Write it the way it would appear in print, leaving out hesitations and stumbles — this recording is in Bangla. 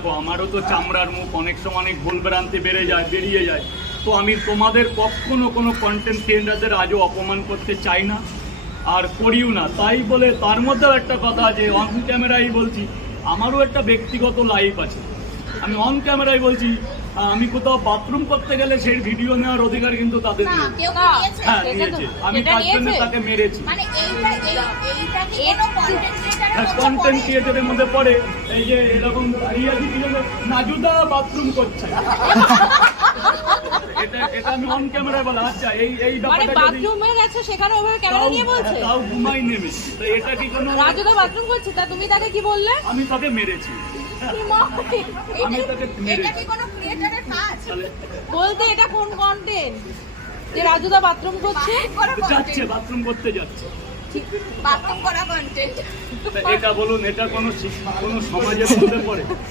দেখো আমারও তো চামড়ার মুখ, অনেক সময় অনেক ভুলভ্রান্তি বেরিয়ে যায়। তো আমি তোমাদের কখনো কোনো কন্টেন্ট ক্রিয়েটারদের আজও অপমান করতে চাই না, আর করিও না। তাই বলে তার মধ্যেও একটা কথা আছে, অন ক্যামেরাই বলছি, আমারও একটা ব্যক্তিগত লাইফ আছে। আমি অন ক্যামেরায় বলছি, আমি কোথাও বাথরুম করতে গেলে সেই ভিডিও নেওয়ার অধিকার কিন্তু তাদের নেই। হ্যাঁ, নিয়েছে। আমি তার জন্য তাকে মেরেছি। কন্টেন্ট ক্রিয়েটরের মধ্যে পড়ে এই যে এরকম দাঁড়িয়ে আছে, কি যেন নাজুদা বাথরুম করছে, এটা আমি অন ক্যামেরায় বলা। আচ্ছা, এই ব্যাপারটা বাথরুমে গেছে সেখানে ওভাবে ক্যামেরা নিয়ে বলছে, তাও ঘুমাই নেমে, তো এটা কি কোনো রাজুদা বাথরুম করছে? তা তুমি তাকে কি বললে? আমি তাকে মেরেছি। আমি তাকে মেরেছি বলতে এটা কোন কন্টেন্ট যে রাজুদা বাথরুম করছে? যাচ্ছে, বাথরুম করতে যাচ্ছে, বাথরুম করা কন্টেন্ট। এটা বলুন, এটা কোনো সমাজের মধ্যে পড়ে?